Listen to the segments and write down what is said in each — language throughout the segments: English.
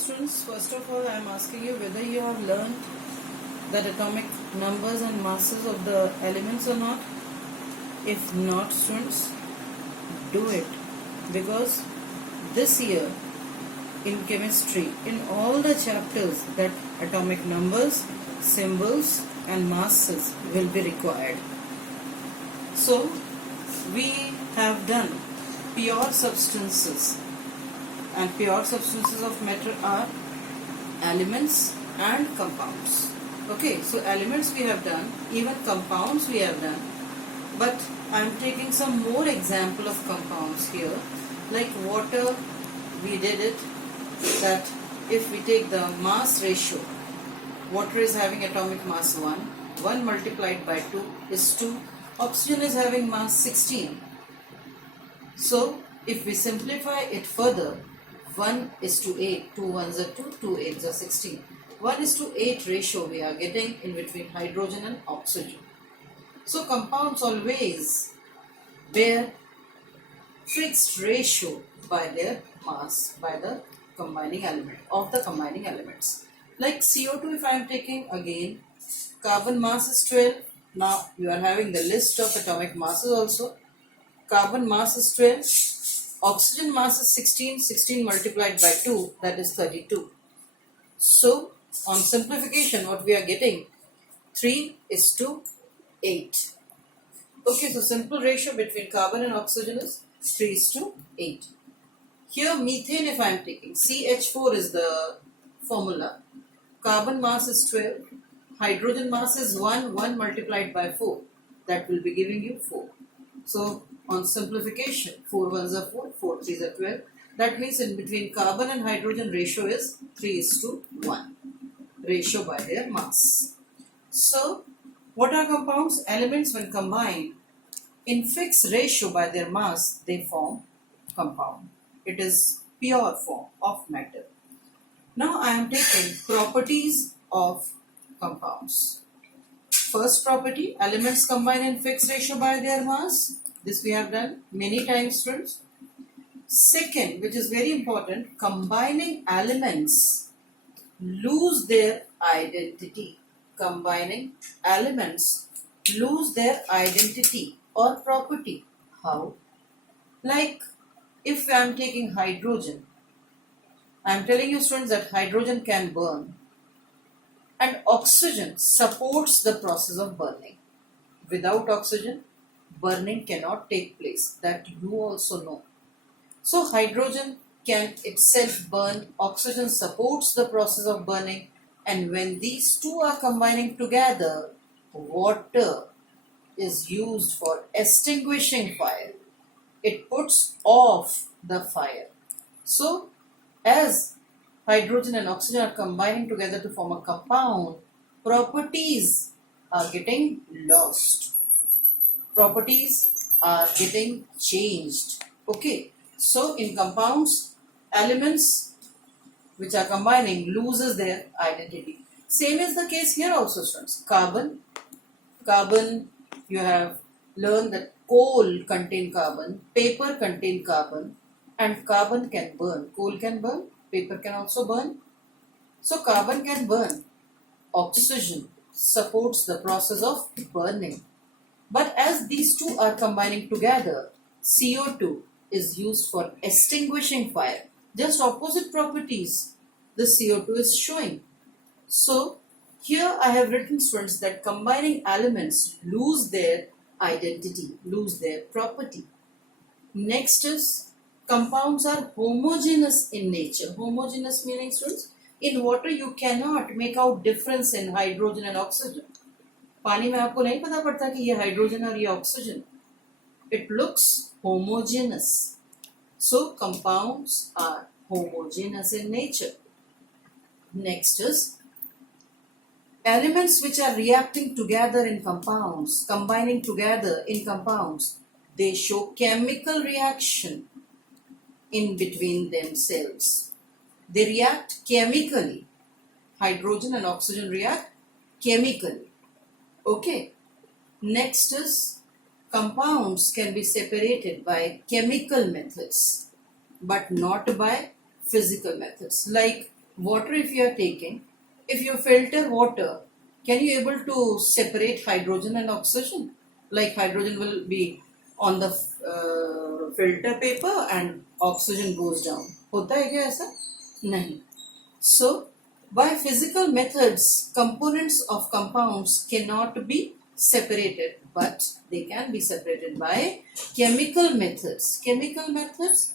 students, first of all I am asking you whether you have learned that atomic numbers and masses of the elements or not. If not, students, do it, because this year in chemistry, in all the chapters, that atomic numbers, symbols and masses will be required. So we have done pure substances, and pure substances of matter are elements and compounds. Okay, so elements we have done, even compounds we have done, but I am taking some more example of compounds here. Like water, we did it that if we take the mass ratio, water is having atomic mass 1 multiplied by 2 is 2, oxygen is having mass 16. So if we simplify it further, 1 is to 8, 2 ones are 2, 2 8s are 16. 1 is to 8 ratio we are getting in between hydrogen and oxygen. So compounds always bear fixed ratio by their mass, by the combining element, of the combining elements. Like CO2, if I am taking again, carbon mass is 12. Now you are having the list of atomic masses also. Carbon mass is 12. Oxygen mass is 16. 16 multiplied by 2, that is 32. So on simplification, what we are getting, 3 is to 8. Okay, so simple ratio between carbon and oxygen is 3 is to 8. Here methane, if I am taking, CH4 is the formula. Carbon mass is 12. Hydrogen mass is 1. 1 multiplied by 4. That will be giving you 4. So on simplification, 4 ones are 4, 4 threes are 12. That means in between carbon and hydrogen ratio is 3 is to 1. Ratio by their mass. So what are compounds? Elements when combined in fixed ratio by their mass, they form compound. It is pure form of matter. Now I am taking properties of compounds. First property, elements combine in fixed ratio by their mass. This we have done many times, friends. Second, which is very important, combining elements lose their identity. Combining elements lose their identity or property. How? Like if I am taking hydrogen, I am telling you students that hydrogen can burn, and oxygen supports the process of burning. Without oxygen, burning cannot take place. That you also know. So hydrogen can itself burn, oxygen supports the process of burning, and when these two are combining together, water is used for extinguishing fire. It puts off the fire. So as hydrogen and oxygen are combining together to form a compound, properties are getting lost. Properties are getting changed. Okay. So in compounds, elements which are combining loses their identity. Same is the case here also, students. Carbon, you have learned that coal contain carbon, paper contain carbon, and carbon can burn. Coal can burn, paper can also burn. So carbon can burn. Oxygen supports the process of burning. But as these two are combining together, CO2 is used for extinguishing fire. Just opposite properties the CO2 is showing. So here I have written, students, that combining elements lose their identity, lose their property. Next is compounds are homogeneous in nature. Homogeneous meaning, students, in water you cannot make out difference in hydrogen and oxygen. पानी में आपको नहीं पता पड़ता कि ये hydrogen और ये oxygen. It looks homogeneous. So compounds are homogeneous in nature. Next is elements which are reacting together in compounds, combining together in compounds, they show chemical reaction in between themselves. They react chemically. Hydrogen and oxygen react chemically. Okay. Next is compounds can be separated by chemical methods but not by physical methods. Like Water if you are taking, if you filter water, can you able to separate hydrogen and oxygen? Like hydrogen will be on the filter paper and oxygen goes down. होता है क्या ऐसा? नहीं. So, by physical methods, components of compounds cannot be separated, but they can be separated by chemical methods. Chemical methods,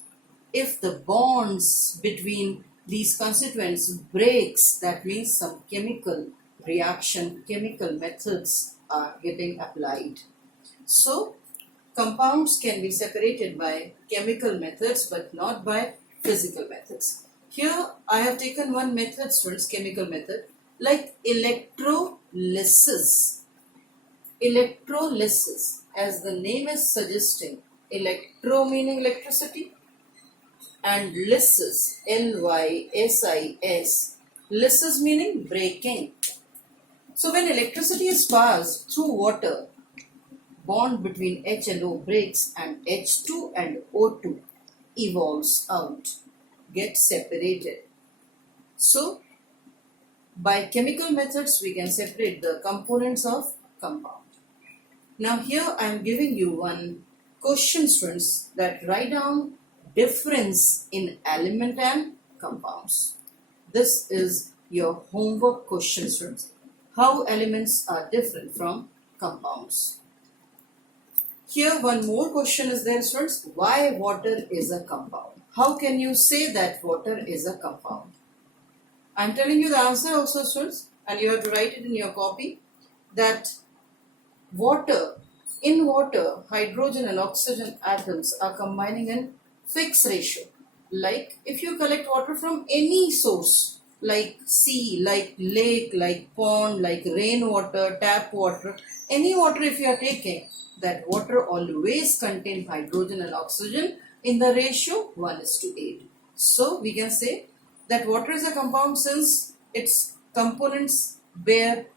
if the bonds between these constituents breaks, that means some chemical reaction, chemical methods are getting applied. So, compounds can be separated by chemical methods but not by physical methods. Here I have taken one method, students, chemical method, like electrolysis. Electrolysis, as the name is suggesting, electro meaning electricity and lysis, Lysis, lysis meaning breaking. So when electricity is passed through water, bond between H and O breaks and H2 and O2 evolves out, gets separated. So, by chemical methods, we can separate the components of compound. Now here I am giving you one question, students, that write down difference in element and compounds. This is your homework question, students. How elements are different from compounds. Here one more question is there, students. Why water is a compound? How can you say that water is a compound? I am telling you the answer also, students, and you have to write it in your copy, that in water, hydrogen and oxygen atoms are combining in fixed ratio. Like if you collect water from any source, like sea, like lake, like pond, like rainwater, tap water, any water if you are taking, that water always contains hydrogen and oxygen in the ratio 1:8. So we can say that water is a compound since its components bear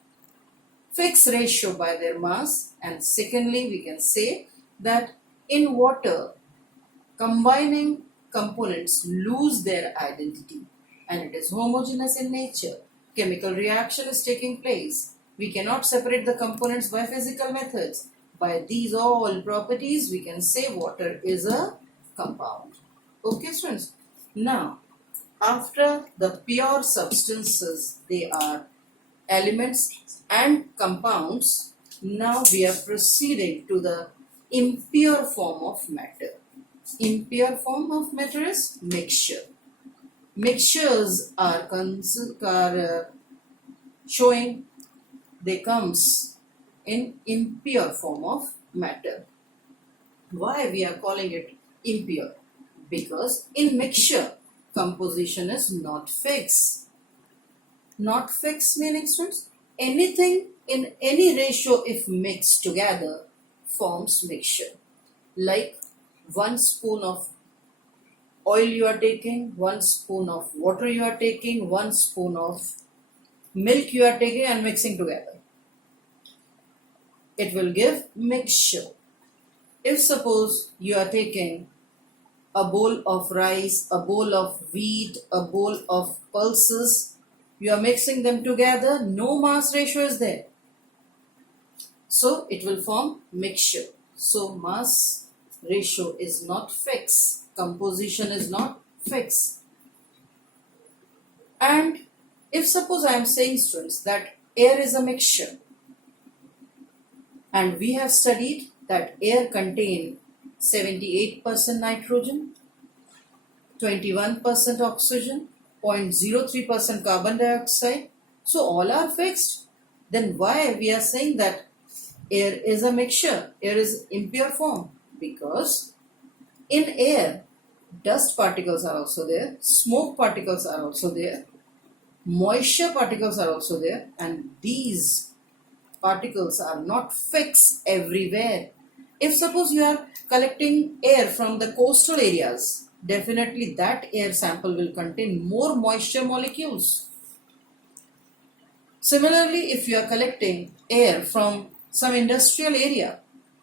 fixed ratio by their mass, and secondly we can say that in water combining components lose their identity and it is homogeneous in nature. Chemical reaction is taking place. We cannot separate the components by physical methods. By these all properties, we can say water is a compound. Okay, students. Now, after the pure substances, they are elements and compounds. Now we are proceeding to the impure form of matter. Impure form of matter is mixture. Mixtures are showing they comes in impure form of matter. Why we are calling it impure? Because in mixture, composition is not fixed. Not fixed meaning, students, anything in any ratio if mixed together forms mixture. Like 1 spoon of oil you are taking, 1 spoon of water you are taking, 1 spoon of milk you are taking and mixing together. It will give mixture. If suppose you are taking a bowl of rice, a bowl of wheat, a bowl of pulses, you are mixing them together, no mass ratio is there. So it will form mixture. So mass ratio is not fixed. Composition is not fixed. And if suppose I am saying, students, that air is a mixture, and we have studied that air contains 78% nitrogen, 21% oxygen, 0.03% carbon dioxide. So all are fixed. Then why we are saying that air is a mixture, air is impure form? Because in air, dust particles are also there, smoke particles are also there, moisture particles are also there, and these particles are not fixed everywhere. If suppose you are collecting air from the coastal areas, definitely that air sample will contain more moisture molecules. Similarly, if you are collecting air from some industrial area,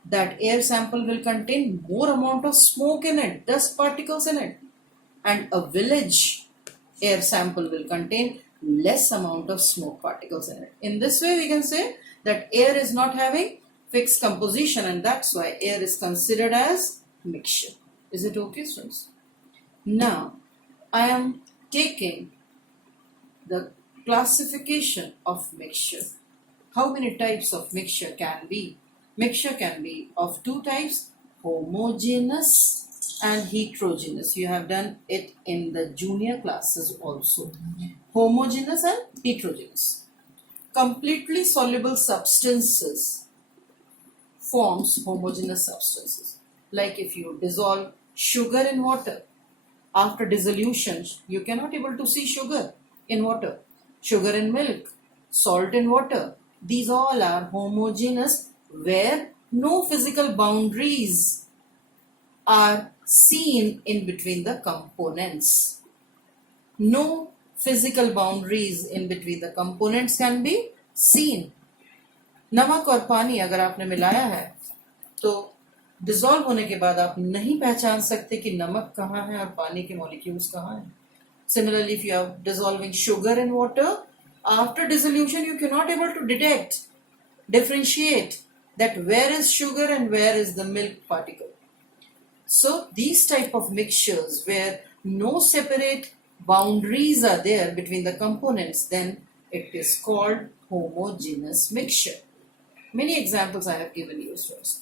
that air sample will contain more amount of smoke in it, dust particles in it. And a village air sample will contain less amount of smoke particles in it. In this way, we can say that air is not having fixed composition, and that's why air is considered as mixture. Is it okay, students? Now, I am taking the classification of mixture. How many types of mixture can be? Mixture can be of two types, homogeneous and heterogeneous. You have done it in the junior classes also. Homogeneous and heterogeneous. Completely soluble substances forms homogeneous substances. Like if you dissolve sugar in water, after dissolution, you cannot able to see sugar in water. Sugar in milk, salt in water. These all are homogeneous where no physical boundaries are seen in between the components. No physical boundaries in between the components can be seen. नमक और पानी अगर आपने मिलाया है तो dissolve होने के बाद आप नहीं पहचान सकते कि नमक कहाँ है और पानी के मॉलिक्यूल्स कहाँ हैं. Similarly, if you are dissolving sugar in water, after dissolution you cannot able to differentiate that where is sugar and where is the milk particle. So these type of mixtures where no separate boundaries are there between the components, then it is called homogeneous mixture. Many examples I have given you first.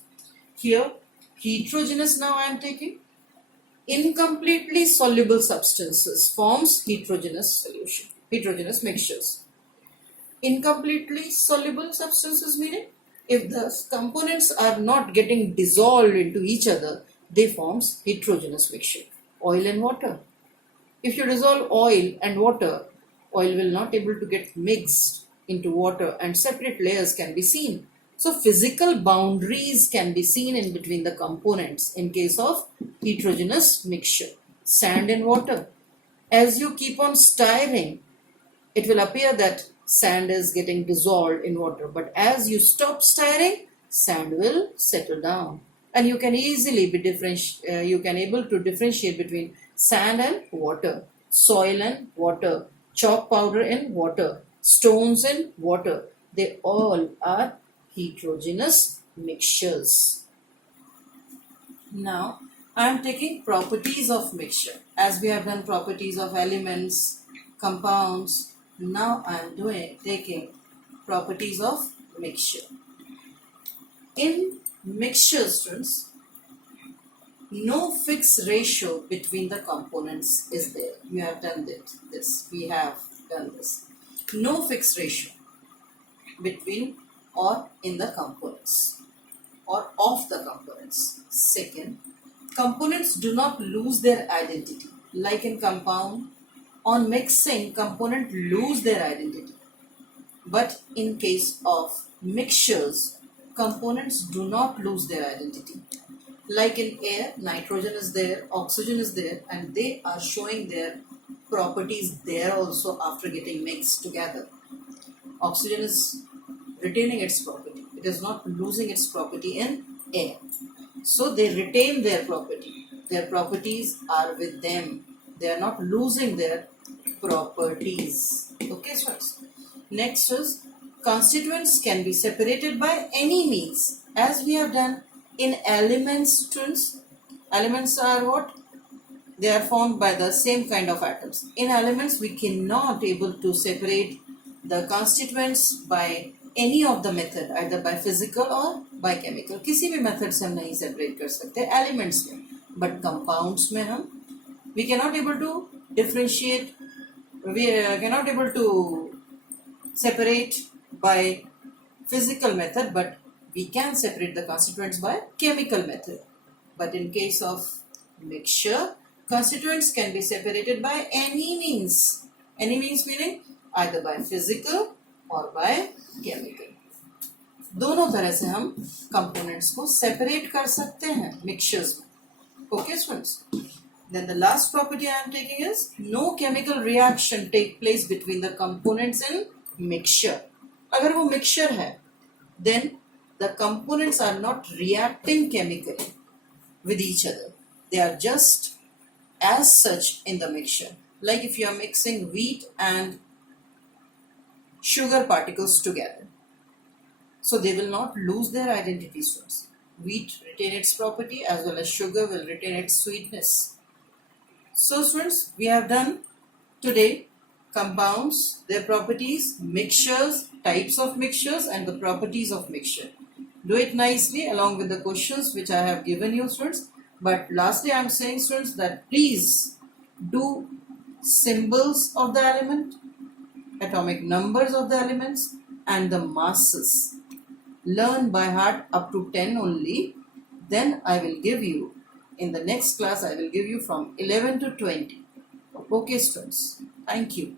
Here, heterogeneous now I am taking. Incompletely soluble substances forms heterogeneous mixtures. Incompletely soluble substances meaning if the components are not getting dissolved into each other, they forms heterogeneous mixture. Oil and water. If you dissolve oil and water, oil will not able to get mixed into water and separate layers can be seen. So physical boundaries can be seen in between the components in case of heterogeneous mixture. Sand and water. As you keep on stirring, it will appear that sand is getting dissolved in water. But as you stop stirring, sand will settle down. And you can easily be able to differentiate between sand and water, soil and water, chalk powder in water, stones in water. They all are heterogeneous mixtures. Now, I am taking properties of mixture. As we have done properties of elements, compounds, now I am taking properties of mixture. In mixture, students, no fixed ratio between the components is there. We have done this. We have done this. No fixed ratio between or in the components or of the components. Second, components do not lose their identity. Like in compound, on mixing, components lose their identity. But in case of mixtures, components do not lose their identity. Like in air, nitrogen is there, oxygen is there, and they are showing their properties there also after getting mixed together. Oxygen is retaining its property. It is not losing its property in air. So they retain their property. Their properties are with them. They are not losing their properties. Okay, so next is constituents can be separated by any means. As we have done in elements, students, elements are what? They are formed by the same kind of atoms. In elements, we cannot able to separate the constituents by any of the method, either by physical or by chemical. किसी भी method से हम नहीं separate कर सकते elements में, but compounds में हम we cannot able to differentiate, we cannot able to separate by physical method, but we can separate the constituents by chemical method. But in case of mixture, constituents can be separated by any means. Any means meaning either by physical और by chemical. दोनों तरह से हम components को separate कर सकते हैं mixtures में. Okay, students? Then the last property I am taking is no chemical reaction take place between the components in mixture. अगर वो mixture है, then the components are not reacting chemically with each other. They are just as such in the mixture. like if you are mixing wheat and sugar particles together. So they will not lose their identity, students. Wheat retain its property as well as sugar will retain its sweetness. So students, we have done today compounds, their properties, mixtures, types of mixtures and the properties of mixture. Do it nicely along with the questions which I have given you, students. But lastly, I am saying, students, that please do symbols of the element, atomic numbers of the elements and the masses. Learn by heart up to 10 only. Then I will give you, in the next class, I will give you from 11 to 20. Okay, students. Thank you.